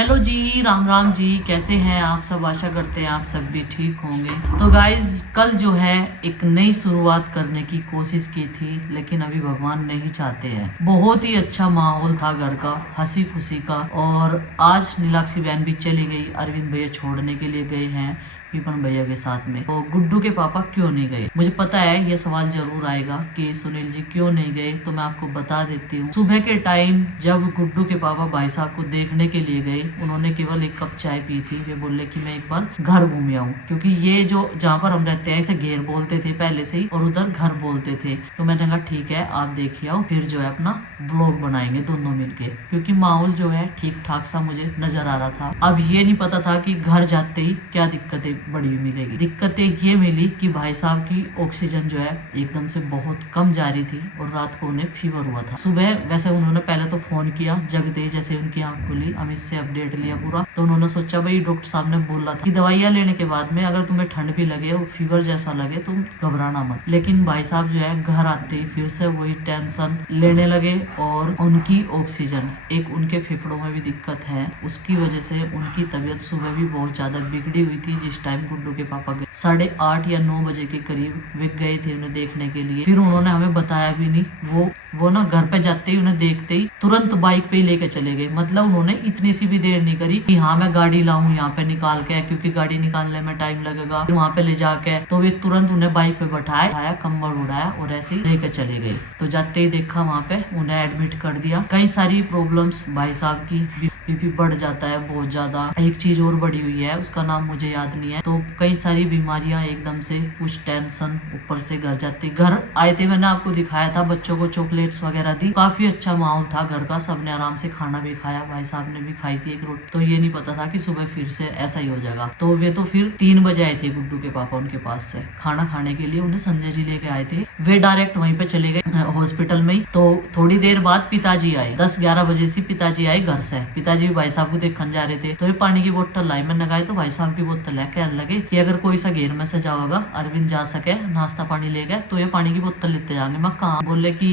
Hello जी, राम राम जी। कैसे हैं आप सब? आशा करते हैं आप सब भी ठीक होंगे। तो गाइज, कल जो है एक नई शुरुआत करने की कोशिश की थी, लेकिन अभी भगवान नहीं चाहते हैं। बहुत ही अच्छा माहौल था घर का, हंसी खुशी का। और आज नीलाक्षी बहन भी चली गई, अरविंद भैया छोड़ने के लिए गए हैं विपन भैया के साथ में। तो गुड्डू के पापा क्यों नहीं गए? मुझे पता है ये सवाल जरूर आएगा कि सुनील जी क्यों नहीं गए, तो मैं आपको बता देती हूँ। सुबह के टाइम जब गुड्डू के पापा भाई साहब को देखने के लिए गए, उन्होंने केवल एक कप चाय पी थी। वे बोले कि मैं एक बार घर घूम आऊँ, क्योंकि ये जो जहाँ पर हम रहते हैं इसे घेर बोलते थे पहले से ही, और उधर घर बोलते थे। तो मैंने कहा ठीक है, आप देखिए आओ, फिर जो है अपना व्लॉग बनाएंगे दोनों मिलके, क्योंकि माहौल जो है ठीक ठाक सा मुझे नजर आ रहा था। अब ये नहीं पता था कि घर जाते ही क्या दिक्कतें बड़ी मिलेगी। दिक्कतें ये मिली कि भाई साहब की ऑक्सीजन जो है एकदम से बहुत कम जा रही थी, और रात को उन्हें फीवर हुआ था। सुबह वैसे उन्होंने पहले तो फोन किया, जगते जैसे उनकी आंख खुली, अमित से अपडेट लिया पूरा। तो उन्होंने सोचा भाई डॉक्टर साहब ने बोला था कि दवाइयां लेने के बाद में अगर तुम्हें ठंड भी लगे और फीवर जैसा लगे तुम घबराना मत। लेकिन भाई साहब जो है घर आते ही फिर से वही टेंशन लेने लगे, और उनकी ऑक्सीजन, एक उनके फेफड़ों में भी दिक्कत है, उसकी वजह से उनकी तबीयत सुबह भी बहुत ज्यादा बिगड़ी हुई थी। जिस टाइम गुड्डू के पापा 8:30 या 9 बजे के करीब वे गए थे उन्हें देखने के लिए। फिर उन्होंने हमें बताया भी नहीं, वो ना घर पे जाते ही उन्हें देखते ही तुरंत बाइक पे ही लेके चले गए। मतलब उन्होंने इतनी सी भी देर नहीं करी कि हाँ मैं गाड़ी लाऊं यहाँ पे निकाल के, क्योंकि गाड़ी निकालने में टाइम लगेगा, वहाँ पे ले जाके। तो वे तुरंत उन्हें बाइक पे बैठाया, कंबल उड़ाया और ऐसे ही लेके चले गए। तो जाते ही देखा वहाँ पे उन्हें एडमिट कर दिया। कई सारी प्रॉब्लम्स भाई साहब की, बीपी बढ़ जाता है बहुत ज्यादा। एक चीज और बढ़ी हुई है, उसका नाम मुझे याद नहीं है। तो कई सारी बीमारियां एकदम से, कुछ टेंशन ऊपर से घर जाती। घर आए थे, मैंने आपको दिखाया था, बच्चों को चॉकलेट्स वगैरह दी। काफी अच्छा माहौल था घर का, सबने आराम से खाना भी खाया, भाई साहब ने भी खाई थी एक रोटी। तो ये नहीं पता था कि सुबह फिर से ऐसा ही हो जाएगा। तो वे तो फिर 3 बजे आए थे गुड्डू के पापा उनके पास से खाना खाने के लिए। उन्हें संजय जी लेके आए थे, वे डायरेक्ट वहीं पे चले गए हॉस्पिटल में ही। तो थोड़ी देर बाद पिताजी आए, 10-11 बजे से पिताजी आए घर से। पिताजी भाई साहब को देखने जा रहे थे, तो ये पानी की बोतल लाई। मैंने कहा तो भाई साहब की बोतल है, कहने लगे कि अगर कोई सा घेर में से जाओगा, अरविंद जा सके नाश्ता पानी ले गए, तो ये पानी की बोतल लेते जाएंगे। मैं कहा? बोले कि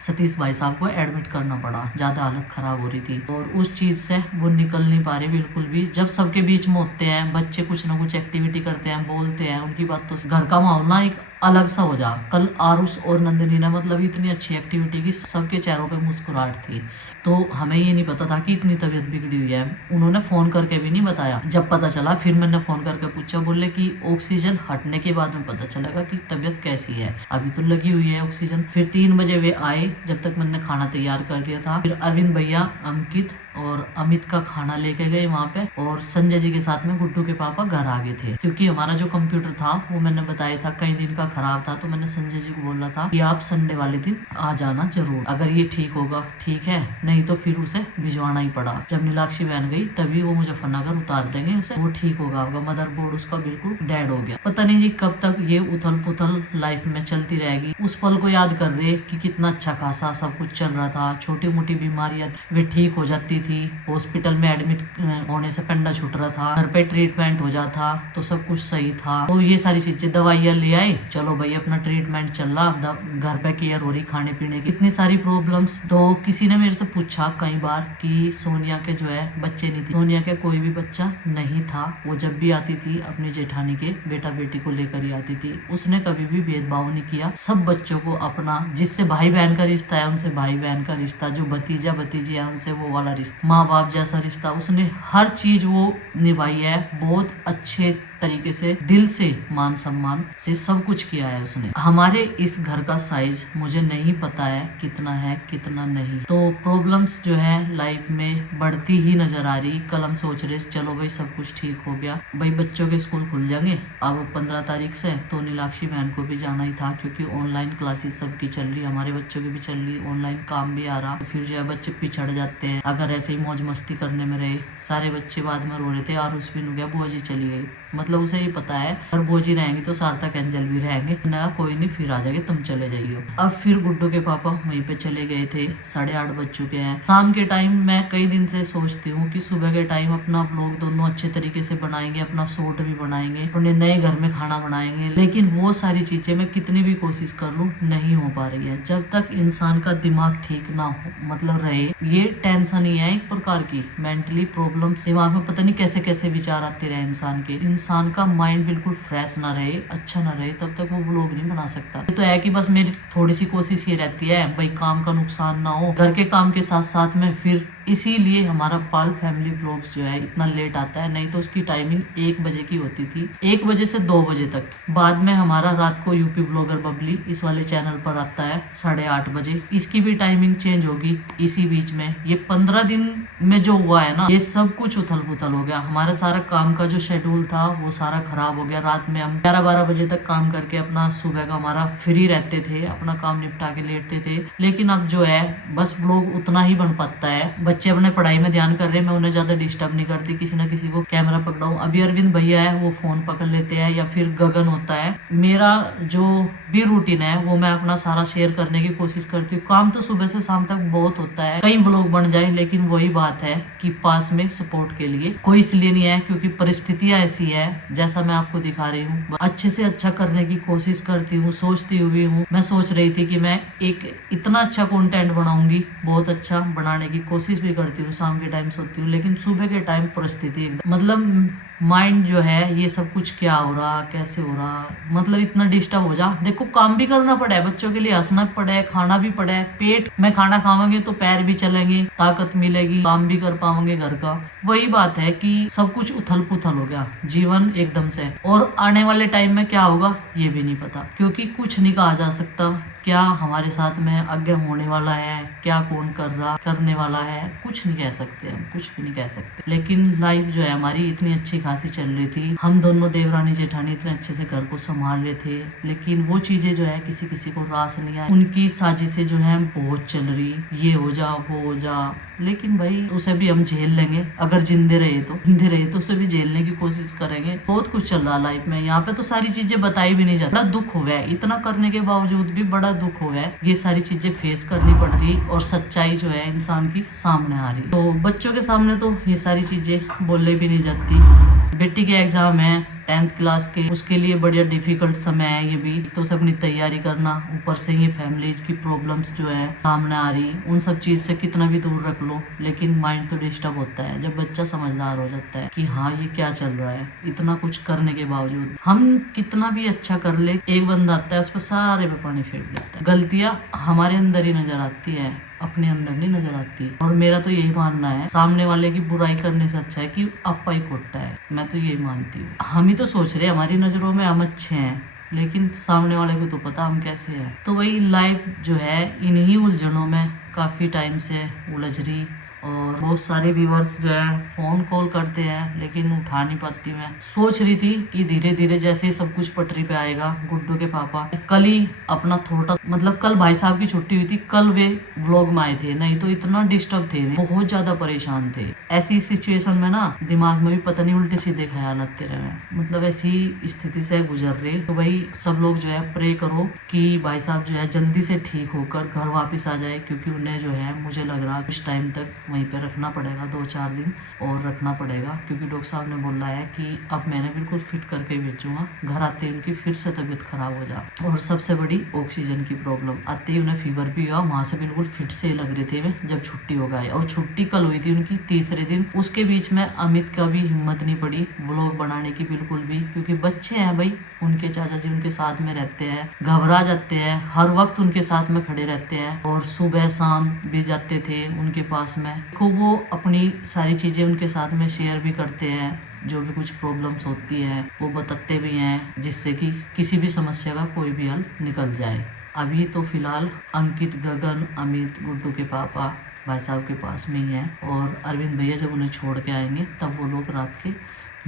सतीश भाई साहब को एडमिट करना पड़ा, ज्यादा हालत खराब हो रही थी, और उस चीज से वो निकल नहीं पा रहे बिल्कुल भी। जब सबके बीच में होते हैं बच्चे, कुछ ना कुछ एक्टिविटी करते हैं, बोलते हैं, उनकी बात तो घर का माहौल ना एक अलग सा हो जा। कल आरुष और नंदिनी ने मतलब इतनी अच्छी एक्टिविटी की, सबके चेहरों पे मुस्कुराहट थी। तो हमें ये नहीं पता था कि इतनी तबीयत बिगड़ी हुई है। उन्होंने फोन करके भी नहीं बताया। जब पता चला फिर मैंने फोन करके पूछा, बोले कि ऑक्सीजन हटने के बाद में पता चलेगा कि तबीयत कैसी है, अभी तो लगी हुई है ऑक्सीजन। फिर 3 बजे वे आए, जब तक मैंने खाना तैयार कर दिया था। फिर अरविंद भैया, अंकित और अमित का खाना लेके गए वहाँ पे, और संजय जी के साथ में गुड्डू के पापा घर आ गए थे। क्योंकि हमारा जो कंप्यूटर था वो मैंने बताया था कई दिन का खराब था, तो मैंने संजय जी को बोला था कि आप संडे वाले दिन आ जाना जरूर, अगर ये ठीक होगा ठीक है, नहीं तो फिर उसे भिजवाना ही पड़ा। जब नीलाक्षी बहन गई तभी वो मुजफ्फरनगर उतार देंगे उसे, वो ठीक होगा। मदरबोर्ड उसका बिल्कुल डेड हो गया। पता नहीं जी कब तक ये उथल पुथल लाइफ में चलती रहेगी। उस पल को याद कर रहे कि कितना अच्छा खासा सब कुछ चल रहा था, छोटी मोटी बीमारियां वे ठीक हो जाती थी, हॉस्पिटल में एडमिट होने से पंडा छूट रहा था, घर पे ट्रीटमेंट हो जाता तो सब कुछ सही था। तो ये सारी चीजें, दवाइयां ले आए, चलो भाई अपना ट्रीटमेंट चल रहा, घर पे केयर हो रही, खाने पीने की इतनी सारी प्रॉब्लम्स। तो किसी ने मेरे से पूछा कई बार कि सोनिया के जो है बच्चे नहीं थे। सोनिया के कोई भी बच्चा नहीं था। वो जब भी आती थी अपनी जेठानी के बेटा बेटी को लेकर ही आती थी। उसने कभी भी भेदभाव नहीं किया, सब बच्चों को अपना, जिससे भाई बहन का रिश्ता है उनसे भाई बहन का रिश्ता, जो भतीजा भतीजी है उनसे वो वाला रिश्ता, माँ बाप जैसा रिश्ता, उसने हर चीज वो निभाई है। बहुत अच्छे तरीके से, दिल से, मान सम्मान से सब कुछ किया है उसने। हमारे इस घर का साइज मुझे नहीं पता है कितना है कितना नहीं। तो प्रॉब्लम्स जो है लाइफ में बढ़ती ही नजर आ रही। कल हम सोच रहे चलो भाई सब कुछ ठीक हो गया, भाई बच्चों के स्कूल खुल जाएंगे अब 15 तारीख से। तो नीलाक्षी बहन को भी जाना ही था, क्योंकि ऑनलाइन क्लासेस सबकी चल रही, हमारे बच्चों की भी चल रही, ऑनलाइन काम भी आ रहा। तो फिर जो है बच्चे पिछड़ जाते हैं अगर ऐसे ही मौज मस्ती करने में रहे। सारे बच्चे बाद में रो रहे थे, आरुष भी हो गया बुआ जी चली गई, मतलब मतलब उसे ये पता है अगर बोजी रहेंगे तो सार्थक एंजल भी रहेंगे। मैंने कहा कोई नहीं, फिर आ जाएंगे, तुम चले जाइए। अब फिर गुड्डू के पापा वहीं पे चले गए थे। 8:30 बज चुके हैं। शाम के टाइम मैं कई दिन से सोचती हूँ कि सुबह के टाइम अपना व्लॉग दोनों अच्छे तरीके से बनाएंगे, अपना शॉर्ट भी बनाएंगे, अपने नए घर में खाना बनाएंगे, लेकिन वो सारी चीजें मैं कितनी भी कोशिश कर लूँ नहीं हो पा रही है। जब तक इंसान का दिमाग ठीक ना हो, मतलब रहे, ये टेंशन ही है एक प्रकार की, मेंटली प्रॉब्लम, दिमाग में पता नहीं कैसे कैसे विचार आते रहे इंसान के। इंसान का माइंड बिल्कुल फ्रेश ना रहे, अच्छा ना रहे, तब तक वो व्लॉग नहीं बना सकता। ये तो है कि बस मेरी थोड़ी सी कोशिश ये रहती है भाई काम का नुकसान ना हो, घर के काम के साथ साथ में, फिर इसीलिए हमारा पाल फैमिली व्लॉग्स जो है इतना लेट आता है। नहीं तो उसकी टाइमिंग 1 बजे की होती थी, 1 बजे से 2 बजे तक। बाद में हमारा रात को यूपी व्लॉगर बबली इस वाले चैनल पर आता है 8:30 बजे, इसकी भी टाइमिंग चेंज होगी। इसी बीच में ये 15 दिन में जो हुआ है ना, ये सब कुछ उथल पुथल हो गया। हमारा सारा काम का जो शेड्यूल था वो सारा खराब हो गया। रात में हम 11-12 बजे तक काम करके अपना सुबह का हमारा फ्री रहते थे, अपना काम निपटा के लेटते थे। लेकिन अब जो है बस व्लॉग उतना ही बन पाता है। बच्चे अपने पढ़ाई में ध्यान कर रहे हैं, मैं उन्हें ज्यादा डिस्टर्ब नहीं करती, किसी ना किसी को कैमरा पकड़ाऊं। अभी अरविंद भैया है वो फोन पकड़ लेते हैं, या फिर गगन होता है। मेरा जो भी रूटीन है वो मैं अपना सारा शेयर करने की कोशिश करती हूँ। काम तो सुबह से शाम तक बहुत होता है, कई व्लॉग बन जाए, लेकिन वही बात है कि पास में सपोर्ट के लिए कोई इसलिए नहीं है क्योंकि परिस्थितियां ऐसी है जैसा मैं आपको दिखा रही हूँ। अच्छे से अच्छा करने की कोशिश करती हूँ, सोचती हुई हूँ। मैं सोच रही थी कि मैं एक इतना अच्छा कंटेंट बनाऊंगी, बहुत अच्छा बनाने की कोशिश भी करती हूँ। शाम के टाइम सोती हूँ, लेकिन सुबह के टाइम परिस्थिति मतलब माइंड जो है ये सब कुछ क्या हो रहा, कैसे हो रहा, मतलब इतना डिस्टर्ब हो जा। देखो काम भी करना पड़ा है, बच्चों के लिए हंसना पड़ा है, खाना भी पड़ा है। पेट में खाना खावांगे तो पैर भी चलेंगे, ताकत मिलेगी, काम भी कर पाएंगे घर का। वही बात है कि सब कुछ उथल पुथल हो गया जीवन एकदम से। और आने वाले टाइम में क्या होगा ये भी नहीं पता, क्योंकि कुछ नहीं कहा जा सकता क्या हमारे साथ में आगे होने वाला है, क्या कौन कर रहा करने वाला है, कुछ नहीं कह सकते, हम कुछ भी नहीं कह सकते। लेकिन लाइफ जो है हमारी इतनी अच्छी खासी चल रही थी, हम दोनों देवरानी जेठानी इतने अच्छे से घर को संभाल रहे थे, लेकिन वो चीजें जो है किसी किसी को रास नहीं आई। उनकी साजिशें जो है बहुत चल रही, ये हो जा वो हो जा, लेकिन भाई उसे भी हम झेल लेंगे। अगर जिंदे रहे तो उसे भी झेलने की कोशिश करेंगे। बहुत कुछ चल रहा लाइफ में, यहाँ पे तो सारी चीजें बताई भी नहीं जाती। बड़ा दुख हो गया, इतना करने के बावजूद भी बड़ा दुख हो गया। ये सारी चीजें फेस करनी पड़ रही और सच्चाई जो है इंसान की सामने आ रही। तो बच्चों के सामने तो ये सारी चीजें बोलने भी नहीं जाती। बेटी के एग्जाम है 10th क्लास के, उसके लिए बढ़िया डिफिकल्ट समय है ये भी। तो उसे अपनी तैयारी करना, ऊपर से ये फैमिलीज की प्रॉब्लम्स जो है सामने आ रही, उन सब चीज से कितना भी दूर रख लो, लेकिन माइंड तो डिस्टर्ब होता है जब बच्चा समझदार हो जाता है कि हाँ ये क्या चल रहा है। इतना कुछ करने के बावजूद हम कितना भी अच्छा कर ले, एक बंदा आता है उस पर सारे पे पानी फेंक देता है। गलतियां हमारे अंदर ही नजर आती है, अपने अंदर नहीं नजर आती। और मेरा तो यही मानना है, सामने वाले की बुराई करने से अच्छा है कि अपा ही खोटा है। मैं तो यही मानती हूँ। हम ही तो सोच रहे हैं हमारी नजरों में हम अच्छे हैं, लेकिन सामने वाले को तो पता हम कैसे हैं। तो वही लाइफ जो है इन्हीं उलझनों में काफी टाइम से उलझ रही। और बहुत सारे व्यूअर्स जो है फोन कॉल करते हैं, लेकिन उठा नहीं पाती। मैं सोच रही थी कि धीरे धीरे जैसे ही सब कुछ पटरी पे आएगा, गुड्डू के पापा कल ही अपना थोड़ा, मतलब कल भाई साहब की छुट्टी हुई थी, कल वे व्लॉग में आए थे। नहीं तो इतना डिस्टर्ब थे, बहुत ज्यादा परेशान थे। ऐसी सिचुएशन में ना दिमाग में भी पता नहीं उल्टे सीधे ख्याल आते रहे, मतलब ऐसी स्थिति से गुजर रहे। तो भाई सब लोग जो है प्रे करो कि भाई साहब जो है जल्दी से ठीक होकर घर वापस आ जाए, क्योंकि उन्हें जो है मुझे लग रहा कुछ टाइम तक वहीं पे रखना पड़ेगा, 2-4 दिन और रखना पड़ेगा, क्योंकि डॉक्टर साहब ने बोला है कि अब मैंने बिल्कुल फिट करके भेजूंगा। घर आते ही उनकी फिर से तबीयत खराब हो जा, और सबसे बड़ी ऑक्सीजन की प्रॉब्लम। आते ही उन्हें फीवर भी हुआ, वहां से बिल्कुल फिट से लग रहे थे वे जब छुट्टी हो गई। और छुट्टी कल हुई थी उनकी, तीसरे दिन। उसके बीच में अमित का भी हिम्मत नहीं पड़ी व्लॉग बनाने की बिल्कुल भी, क्योंकि बच्चे हैं भाई, उनके चाचा जी उनके साथ में रहते हैं, घबरा जाते हैं, हर वक्त उनके साथ में खड़े रहते हैं, और सुबह शाम भी जाते थे उनके पास में। वो अपनी सारी चीजें उनके साथ में शेयर भी करते हैं, जो भी कुछ प्रॉब्लम्स होती है वो बताते भी हैं, जिससे कि किसी भी समस्या का कोई भी हल निकल जाए। अभी तो फिलहाल अंकित, गगन, अमित, गुड्डू के पापा भाई साहब के पास में ही है, और अरविंद भैया जब उन्हें छोड़ के आएंगे तब वो लोग रात के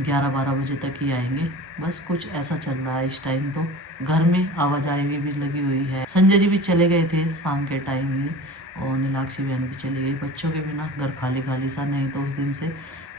11-12 बजे तक ही आएंगे। बस कुछ ऐसा चल रहा है इस टाइम। तो घर में आवाजाही भी लगी हुई है। संजय जी भी चले गए थे शाम के टाइम में, और नीलाक्षी बहन भी चली गई बच्चों के बिना। घर खाली खाली सा, नहीं तो उस दिन से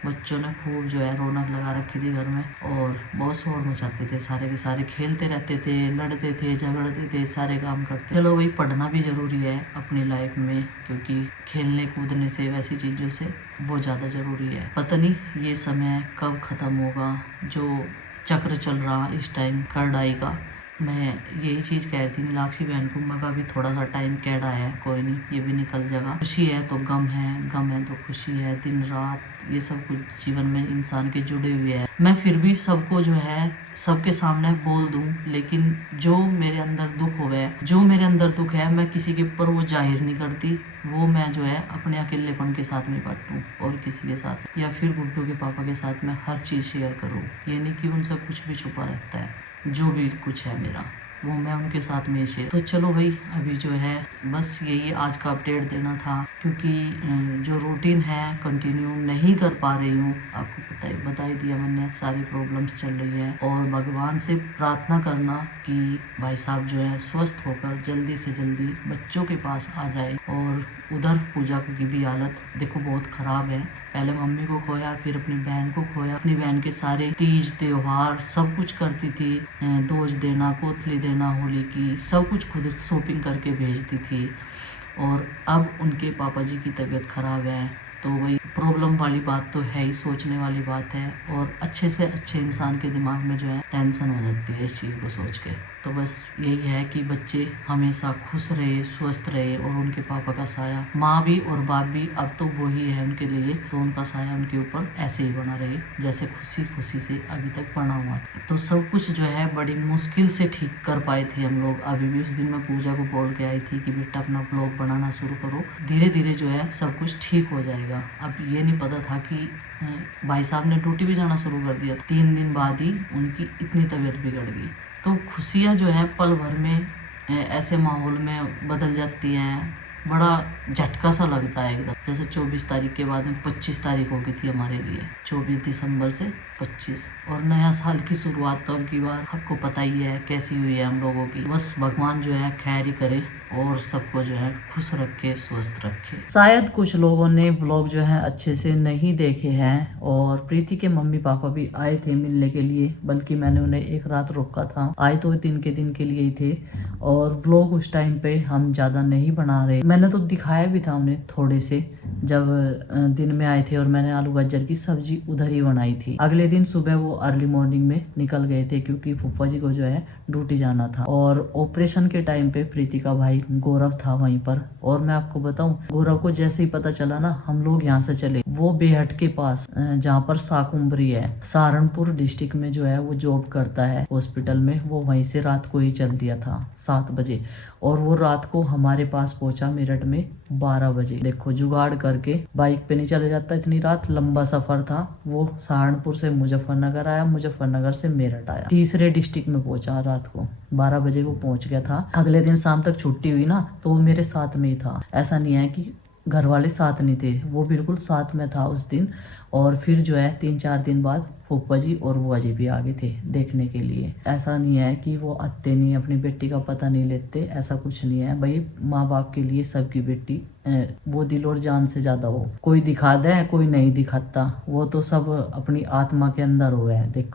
बच्चों ने खूब जो है रौनक लगा रखी थी घर में और बहुत शोर मचाते थे। सारे के सारे खेलते रहते थे, लड़ते थे, झगड़ते थे, सारे काम करते। चलो भाई, पढ़ना भी ज़रूरी है अपनी लाइफ में, क्योंकि खेलने कूदने से, वैसी चीज़ों से वो ज़्यादा ज़रूरी है। पता नहीं ये समय कब ख़त्म होगा, जो चक्र चल रहा इस टाइम करडाई का। मैं यही चीज़ कह रही थी नीलाक्षी बहन को, मैं अभी थोड़ा सा टाइम कैडा है, कोई नहीं, ये भी निकल जाएगा। खुशी है तो गम है, गम है तो खुशी है। दिन रात ये सब कुछ जीवन में इंसान के जुड़े हुए हैं। मैं फिर भी सबको जो है सबके सामने बोल दूं, लेकिन जो मेरे अंदर दुख हो गया, जो मेरे अंदर दुख है, मैं किसी के ऊपर वो जाहिर नहीं करती। वो मैं जो है अपने अकेलेपन के साथ में बांटूं और किसी के साथ, या फिर गुड्डू के पापा के साथ मैं हर चीज़ शेयर करूं। ये नहीं कि उनसे कुछ भी छुपा रहता है। जो भी कुछ है मेरा, वो मैं उनके साथ में शेयर। तो चलो भाई, अभी जो है बस यही आज का अपडेट देना था, क्योंकि जो रूटीन है कंटिन्यू नहीं कर पा रही हूँ। आपको बता ही दिया मैंने, सारी प्रॉब्लम्स चल रही है। और भगवान से प्रार्थना करना कि भाई साहब जो है स्वस्थ होकर जल्दी से जल्दी बच्चों के पास आ जाए। और उधर पूजा की भी हालत देखो बहुत ख़राब है। पहले मम्मी को खोया, फिर अपनी बहन को खोया। अपनी बहन के सारे तीज त्योहार सब कुछ करती थी, दोज देना, कोतली देना, होली की, सब कुछ खुद शॉपिंग करके भेजती थी। और अब उनके पापा जी की तबीयत ख़राब है, तो वही प्रॉब्लम वाली बात तो है ही, सोचने वाली बात है। और अच्छे से अच्छे इंसान के दिमाग में जो है टेंशन हो जाती है इस चीज़ को सोच के। तो बस यही है कि बच्चे हमेशा खुश रहे, स्वस्थ रहे, और उनके पापा का साया, माँ भी और बाप भी अब तो वही है उनके लिए, तो उनका साया उनके ऊपर ऐसे ही बना रहे जैसे खुशी खुशी से अभी तक बना हुआ। तो सब कुछ जो है बड़ी मुश्किल से ठीक कर पाए थे हम लोग। अभी भी उस दिन मैं पूजा को बोल के आई थी कि बेटा अपना व्लॉग बनाना शुरू करो, धीरे धीरे जो है सब कुछ ठीक हो जाएगा। अब ये नहीं पता था कि भाई साहब ने ड्यूटी भी जाना शुरू कर दिया। 3 दिन बाद ही उनकी इतनी तबीयत बिगड़ गई। तो खुशियाँ जो हैं पल भर में ऐसे माहौल में बदल जाती हैं। बड़ा झटका सा लगता है एकदम। जैसे 24 तारीख के बाद में 25 तारीख हो गई थी हमारे लिए, 24 दिसंबर से 25, और नया साल की शुरुआत तो अब की बार आपको पता ही है कैसी हुई है हम लोगों की। बस भगवान जो है खैर ही करे और सबको जो है खुश रखे, स्वस्थ रखे। शायद कुछ लोगों ने ब्लॉग जो है अच्छे से नहीं देखे हैं, और प्रीति के मम्मी पापा भी आए थे मिलने के लिए, बल्कि मैंने उन्हें एक रात रोका था। आए तो 3 के लिए ही थे, और व्लॉग उस टाइम पे हम ज़्यादा नहीं बना रहे। मैंने तो दिखाया भी था उन्हें थोड़े से, जब दिन में आए थे, और मैंने आलू गाजर की सब्जी उधर ही बनाई थी। अगले दिन सुबह वो अर्ली मॉर्निंग में निकल गए थे, क्योंकि फूफा जी को जो है ड्यूटी जाना था। और ऑपरेशन के टाइम पे प्रीति का भाई गौरव था वहीं पर। और मैं आपको बताऊं, गौरव को जैसे ही पता चला ना, हम लोग यहाँ से चले। वो बेहट के पास जहाँ पर साकुम्बरी है, सहारनपुर डिस्ट्रिक्ट में जो है वो जॉब करता है हॉस्पिटल में, वो वहीं से रात को ही चल दिया था 7 बजे। और वो रात को हमारे पास पहुंचा मेरठ में 12 बजे। देखो जुगाड़ करके बाइक पे नहीं चले जाता, इतनी रात लंबा सफर था। वो सहारनपुर से मुजफ्फरनगर आया, मुजफ्फरनगर से मेरठ आया, तीसरे डिस्ट्रिक्ट में पहुंचा। रात को 12 बजे वो पहुंच गया था। अगले दिन शाम तक छुट्टी हुई ना, तो वो मेरे साथ में ही था। ऐसा नहीं है कि घर वाले साथ नहीं थे, वो बिल्कुल साथ में था उस दिन। और फिर जो है 3-4 दिन बाद फूफा जी और बुआ जी भी आ गए थे देखने के लिए। ऐसा नहीं है कि वो आते नहीं, अपनी बेटी का पता नहीं लेते, ऐसा कुछ नहीं है भाई। माँ बाप के लिए सबकी बेटी वो दिल और जान से ज्यादा हो। कोई दिखा दे, कोई नहीं दिखाता, वो तो सब अपनी आत्मा के अंदर हो है। देखो